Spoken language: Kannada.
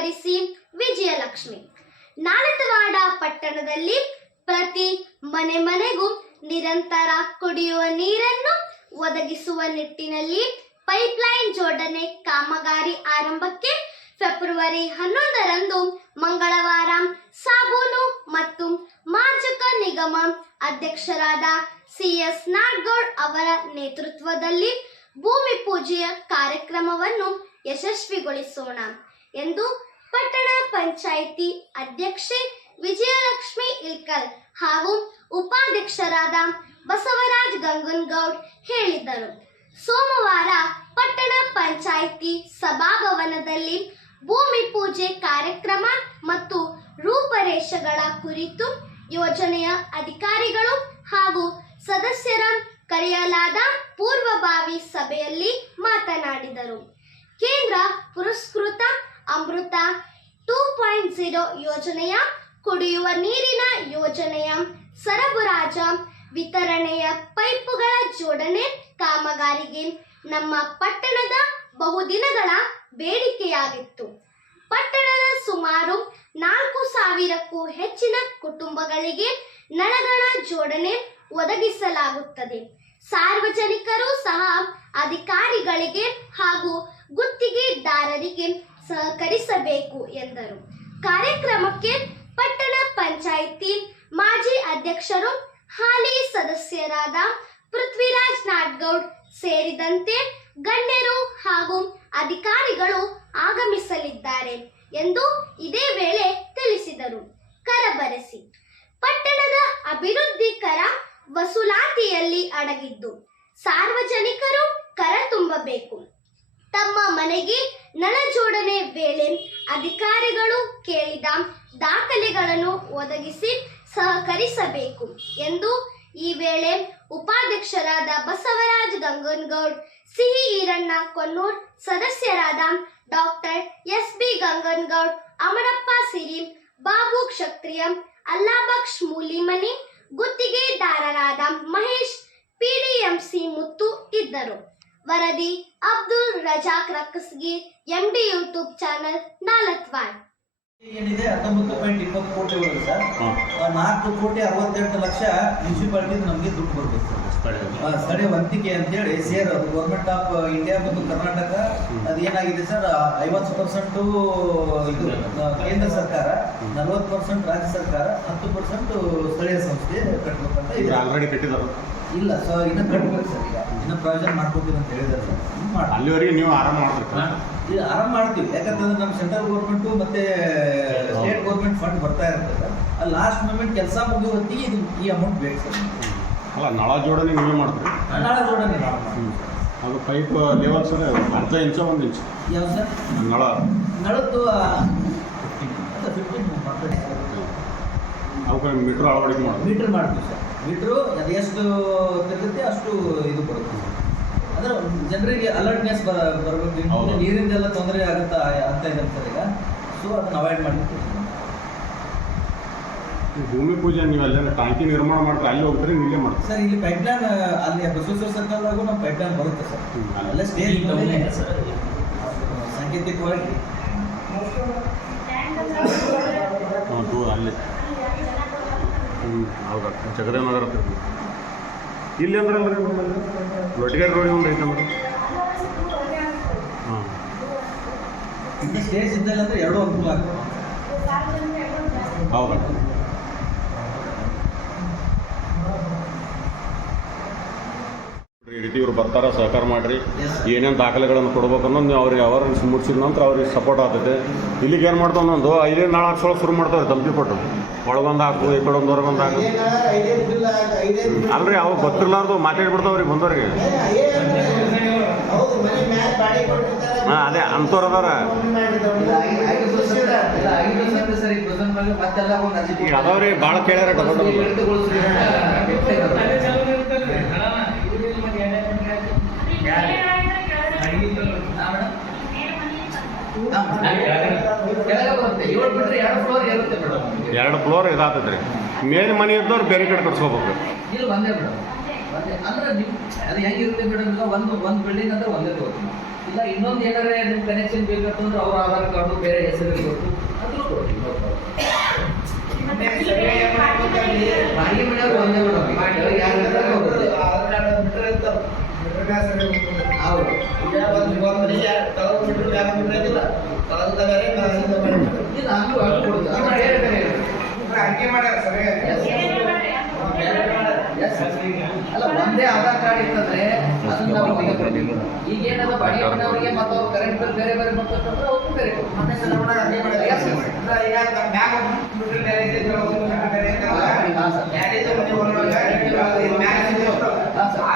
ಸ್ವೀಕರಿಸಿ ವಿಜಯಲಕ್ಷ್ಮಿ. ನಾಡತವಾಡ ಪಟ್ಟಣದಲ್ಲಿ ಪ್ರತಿ ಮನೆ ಮನೆಗೂ ನಿರಂತರ ಕುಡಿಯುವ ನೀರನ್ನು ಒದಗಿಸುವ ನಿಟ್ಟಿನಲ್ಲಿ ಪೈಪ್ಲೈನ್ ಜೋಡಣೆ ಕಾಮಗಾರಿ ಆರಂಭಕ್ಕೆ ಫೆಬ್ರವರಿ ಹನ್ನೊಂದರಂದು ಮಂಗಳವಾರ ಸಾಬೂನು ಮತ್ತು ಮಾರ್ಜಕ ನಿಗಮ ಅಧ್ಯಕ್ಷರಾದ ಸಿ ಎಸ್ ನಾಡ್ಗೌಡ್ ಅವರ ನೇತೃತ್ವದಲ್ಲಿ ಭೂಮಿ ಪೂಜೆಯ ಕಾರ್ಯಕ್ರಮವನ್ನು ಯಶಸ್ವಿಗೊಳಿಸೋಣ ಎಂದು ಪಟ್ಟಣ ಪಂಚಾಯಿತಿ ಅಧ್ಯಕ್ಷೆ ವಿಜಯಲಕ್ಷ್ಮಿ ಇಲ್ಕಲ್ ಹಾಗೂ ಉಪಾಧ್ಯಕ್ಷರಾದ ಬಸವರಾಜ್ ಗಂಗನ್ಗೌಡ್ ಹೇಳಿದರು. ಸೋಮವಾರ ಪಟ್ಟಣ ಪಂಚಾಯಿತಿ ಸಭಾಭವನದಲ್ಲಿ ಭೂಮಿ ಪೂಜೆ ಕಾರ್ಯಕ್ರಮ ಮತ್ತು ರೂಪರೇಷೆಗಳ ಕುರಿತು ಯೋಜನೆಯ ಅಧಿಕಾರಿಗಳು ಹಾಗೂ ಸದಸ್ಯರ ಕರೆಯಲಾದ ಪೂರ್ವಭಾವಿ ಸಭೆಯಲ್ಲಿ ಮಾತನಾಡಿದರು. ಕೇಂದ್ರ ಪುರಸ್ಕೃತ ಅಮೃತ ಟೂ ಪಾಯಿಂಟ್ ಜೀರೋ ಯೋಜನೆಯ ಕುಡಿಯುವ ನೀರಿನ ಯೋಜನೆಯ ಸರಬರಾಜ ವಿತರಣೆಯ ಪೈಪುಗಳ ಜೋಡಣೆ ಕಾಮಗಾರಿಗೆ ನಮ್ಮ ಪಟ್ಟಣದ ಬಹುದಿನಗಳ ಬೇಡಿಕೆಯಾಗಿತ್ತು. ಪಟ್ಟಣದ ಸುಮಾರು ನಾಲ್ಕು ಸಾವಿರಕ್ಕೂ ಹೆಚ್ಚಿನ ಕುಟುಂಬಗಳಿಗೆ ನಳಗಳ ಜೋಡಣೆ ಒದಗಿಸಲಾಗುತ್ತದೆ. ಸಾರ್ವಜನಿಕರು ಸಹ ಅಧಿಕಾರಿಗಳಿಗೆ ಹಾಗೂ ಗುತ್ತಿಗೆದಾರರಿಗೆ ಸಹಕರಿಸಬೇಕು ಎಂದರು. ಕಾರ್ಯಕ್ರಮಕ್ಕೆ ಪಟ್ಟಣ ಪಂಚಾಯಿತಿ ಮಾಜಿ ಅಧ್ಯಕ್ಷರು, ಹಾಲಿ ಸದಸ್ಯರಾದ ಪೃಥ್ವಿರಾಜ್ ನಾಡ್ಗೌಡ್ ಸೇರಿದಂತೆ ಗಣ್ಯರು ಹಾಗೂ ಅಧಿಕಾರಿಗಳು ಆಗಮಿಸಲಿದ್ದಾರೆ ಎಂದು ಇದೇ ವೇಳೆ ತಿಳಿಸಿದರು. ಕರಬರಸಿ. ಪಟ್ಟಣದ ಅಭಿವೃದ್ಧಿ ಕರ ವಸೂಲಾತಿಯಲ್ಲಿ ಅಡಗಿದ್ದು, ಸಾರ್ವಜನಿಕರು ತಮ್ಮ ಮನೆಗೆ ನಳ ಜೋಡಣೆ ವೇಳೆ ಅಧಿಕಾರಿಗಳು ಕೇಳಿದ ದಾಖಲೆಗಳನ್ನು ಒದಗಿಸಿ ಸಹಕರಿಸಬೇಕು ಎಂದು ಈ ವೇಳೆ ಉಪಾಧ್ಯಕ್ಷರಾದ ಬಸವರಾಜ್ ಗಂಗನಗೌಡ್, ಸಿಹಿ ಈರಣ್ಣ ಕೊನ್ನೂರ್, ಸದಸ್ಯರಾದ doctor S B Ganganagoud, Amarappa Siri, Babu Kshatriya Allabaksh Mulimani, ಗುತ್ತಿಗೆದಾರರಾದ Mahesh PDMC Muttu ಇದ್ದರು. ವರದಿ Abdul Razak Rakkasgi MD YouTube channel Nalatwad ಏನಿದೆ? ಹತ್ತೊಂಬತ್ತು ಪಾಯಿಂಟ್ ಇಪ್ಪತ್ತು ಕೋಟಿ ಸರ್. ನಾಲ್ಕು ಕೋಟಿ ಅರವತ್ತೆಂಟು ಲಕ್ಷ ಮುನ್ಸಿಪಾಲ್ಟಿ ನಮಗೆ ದುಡ್ಡು ಬರಬೇಕು ಸ್ಥಳೀಯ ವಂತಿಕೆ ಅಂತೇಳಿ ಸೇರ್ ಸರ್ ಗೌರ್ಮೆಂಟ್ ಆಫ್ ಇಂಡಿಯಾ ಮತ್ತು ಕರ್ನಾಟಕ ಅದೇನಾಗಿದೆ ಸರ್ ಐವತ್ತು ಪರ್ಸೆಂಟು ಇದು ಕೇಂದ್ರ ಸರ್ಕಾರ. ನಲವತ್ತು ಪರ್ಸೆಂಟ್ ರಾಜ್ಯ ಸರ್ಕಾರ ಹತ್ತು ಪರ್ಸೆಂಟ್ ಸ್ಥಳೀಯ ಸಂಸ್ಥೆ ಕಟ್ಟಬೇಕಂತ ಇದೆ. ಆಲ್ರೆಡಿ ಇಲ್ಲ ಸರ್ ಇನ್ನೂ ಕಟ್ಟಬೇಕು ಸರ್ ಈಗ ಇನ್ನೂ ಪ್ರಾಯೋಜನ ಮಾಡ್ಕೋತೀವಿ ಅಂತ ಹೇಳಿದ್ದಾರೆ ಸರ್. ಮಾಡಿ ಅಲ್ಲಿವರೆಗೆ ನೀವು ಆರಾಮ ಮಾಡ್ಬೇಕು ಇದು ಆರಾಮ ಮಾಡ್ತೀವಿ. ಯಾಕಂತಂದ್ರೆ ನಮ್ಮ ಸೆಂಟ್ರಲ್ ಗೌರ್ಮೆಂಟು ಮತ್ತೆ ಸ್ಟೇಟ್ ಗೌರ್ಮೆಂಟ್ ಫಂಡ್ ಬರ್ತಾ ಇರ್ತದೆ. ಅಲ್ಲಿ ಲಾಸ್ಟ್ ಮೂಮೆಂಟ್ ಕೆಲಸ ಮುಗಿಯೋ ಹೊತ್ತಿಗೆ ಇದು ಈ ಅಮೌಂಟ್ ಬೇಕು ಸರ್. ಅಲ್ಲ ನಳ ಜೋಡಣೆ ನೀವೇ ಮಾಡ್ತೀರಿ. ನಾಳೆ ಜೋಡಣೆ. ಅದು ಪೈಪ್ ಲೆವೆಲ್ ಸರ್ ಅರ್ಧ ಇಂಚ ಒಂದು ಇಂಚ್. ಯಾವ ಸರ್? ನಳ. ನಳದ್ದು ಅವಕ್ಕೆ ಮೀಟ್ರ್ ಅಳವಡಿಕೆ ಮಾಡೋದು. ಮೀಟ್ರ್ ಮಾಡ್ತೀವಿ ಸರ್. ಮೀಟ್ರು ಅದು ಎಷ್ಟು ತಿರುಗುತ್ತೆ ಅಷ್ಟು ಇದು ಬರುತ್ತೆ ಅಂದ್ರೆ ಜನರಿಗೆ ಅಲರ್ಟ್ನೆಸ್ ಬರ ಬರಬೇಕು. ನೀರಿಂದೆಲ್ಲ ತೊಂದರೆ ಆಗುತ್ತಾ ಅಂತ ಇದೆ ಸರ್ ಈಗ ಸೊ ಅದನ್ನ ಅವಾಯ್ಡ್ ಮಾಡ್ತೀವಿ ಭೂಮಿ ಪೂಜೆ ನೀವು ಅಲ್ಲೇ ಟಾಂಕಿ ನಿರ್ಮಾಣ ಮಾಡ್ತಾರೆ ಅಲ್ಲಿ ಹೋಗ್ತಾರೆ ಇಲ್ಲೇ ಮಾಡ್ತಾರೆ? ಸರ್ ಇಲ್ಲಿ ಪೈಪ್ಲೈನ್ ಅಲ್ಲಿ ಬಸವೇಶ್ವರ ಸರ್ಕಲ್ದಾಗೂ ನಮ್ಮ ಪೈಪ್ಲೈನ್ ಬರುತ್ತೆ ಸರ್. ಅಲ್ಲೆಲ್ಲ ಸ್ಟೇಜ್ ಸಾಂಕೇತಿಕವಾಗಿ. ಹಾಂ ದೂರ ಅಲ್ಲಿ. ಹ್ಞೂ ಹೌದಾ? ಜಗದೇವನಗರ ಹತ್ರ ಇಲ್ಲಿ ಅಂದ್ರೆ ನಮ್ಮಲ್ಲಿ? ಲೊಟ್ಟಿಗೆರೆ ರೋಡಿ ಒಂದು ಐತಂದ್ರೆ ಹಾಂ ಸ್ಟೇಜ್ ಇದ್ದಲ್ಲ ಅಂದ್ರೆ ಎರಡು ಅನುಕೂಲ ಆಗ್ತದೆ. ಹೌದಾ ಈ ರೀತಿ ಇವ್ರು ಬರ್ತಾರೆ ಸಹಕಾರ ಮಾಡಿರಿ. ಏನೇನು ದಾಖಲೆಗಳನ್ನು ಕೊಡ್ಬೇಕು ಅನ್ನೋದು ನೀವು ಅವ್ರಿಗೆ ಅವೇರ್ನೆಸ್ ಮುಟ್ಸಿದ ನಂತರ ಅವ್ರಿಗೆ ಸಪೋರ್ಟ್ ಆಗ್ತೈತೆ. ಇಲ್ಲಿಗೆ ಏನು ಮಾಡ್ತಾವೆ ಒಂದು ಐದೇ ನಾಳೆ ಹಾಕ್ಸೋಳ ಶುರು ಮಾಡ್ತಾರೆ ತಂಪಿ ಕೊಟ್ಟು. ಒಳಗೊಂದು ಹಾಕು ಈ ಕಡೆ ಒಂದು ಹೊರಗೊಂದು ಹಾಕು. ಅಲ್ರಿ ಅವಾಗ ಗೊತ್ತಿರ್ಲಾರ್ದು ಮಾತಾಡ್ಬಿಡ್ತಾವ ಅವ್ರಿಗೆ ಬಂದವ್ರಿಗೆ. ಹಾಂ ಅದೇ ಅಂಥವ್ರು ಅದಾರ ಅದಾವ್ರಿ ಭಾಳ ಕೇಳ್ಯಾರ ಎರಡು ಫ್ಲೋರ್ ಇರುತ್ತೆ ಮೇಡಮ್ ಎರಡು ಫ್ಲೋರ್ ಇದಾಗ್ತೈತೆ ರೀ ಮೇಲೆ ಮನೆ ಇದ್ದವ್ರು ಬೇರೆ ಕಡೆ ಕಟ್ಸ್ಕೋಬೇಕು ಇಲ್ಲಿ ಒಂದೇ ಮೇಡಮ್ ಅಂದ್ರೆ ನೀವು ಅದು ಹೆಂಗಿರುತ್ತೆ ಮೇಡಮ್ ಈಗ ಒಂದು ಒಂದು ಬಿಲ್ಡಿಂಗ್ ಅಂದ್ರೆ ಒಂದೇ ಇಲ್ಲ ಇನ್ನೊಂದು ಏನಾರ ನಿಮ್ಮ ಕನೆಕ್ಷನ್ ಬೇಕಂತಂದ್ರೆ ಅವ್ರ ಆಧಾರ್ ಕಾರ್ಡು ಬೇರೆ ಹೆಸರು ಕೊಟ್ಟು ಅದ್ರೂ ಕೊಡ್ತೀವಿ ಮನೆಯವ್ರು ಒಂದೇ ಕೆಳಗೆ ಯಾರು ಇರ್ತಾರೆ ಅವ್ರು ಒಂದೇ. ಹೌದು ಇದು. ಹಂಗೂ ಬೇರೆ ಬೇರೆ ಇರುತ್ತೆ. Yes. ಅಲ್ಲ ಒಂದೇ ಆಧಾರ್ ಕಾರ್ಡ್ ಇತ್ತಂದ್ರೆ ಅದನ್ನ ನಾವು ಈಗ ಏನದ ಅಡಿಗೆ ಮನೆಯವರಿಗೆ ಮತ್ತು ಅವ್ರು ಕರೆಂಟ್ ಬಿಲ್ ಬೇರೆ ಬೇರೆ ಬರ್ತಂದ್ರೆ ಅವ್ರು ಬೇರೆ ಕೊಡ್ತೀವಿ. Yes, yes. ಹಾ, ಸರ್. Yes,